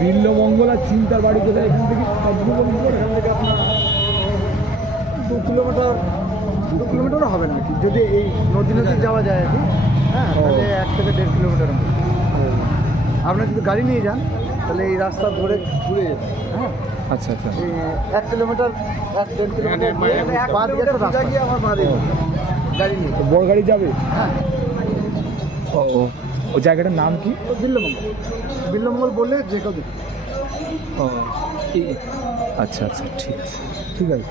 বিল্লমঙ্গল আর চিন্তার বাড়ি কোথায়? এখান থেকে আপনার 2 কিলোমিটারও হবে না কি, যদি এই নদী যাওয়া যায় আর কি। হ্যাঁ, তাহলে 1 থেকে 1.5 কিলোমিটার। আপনার যদি গাড়ি নিয়ে যান তাহলে এই রাস্তা ধরে ঘুরে যেতে। হ্যাঁ, আচ্ছা আচ্ছা, 1 কিলোমিটার 1.5 কিলোমিটার রাস্তা গিয়ে আমার বাড়ি গাড়ি নিয়ে বড় গাড়ি যাবে। হ্যাঁ, ও জায়গাটার নাম কি? বিল্লমঙ্গল। বিল্লমঙ্গল বললে যে কেউ দেখি। ও আচ্ছা আচ্ছা, ঠিক আছে ঠিক আছে।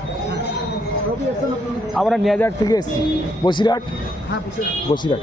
আমরা নেজার থেকে এসেছি, বসিরহাট। হ্যাঁ, বসিরহাট।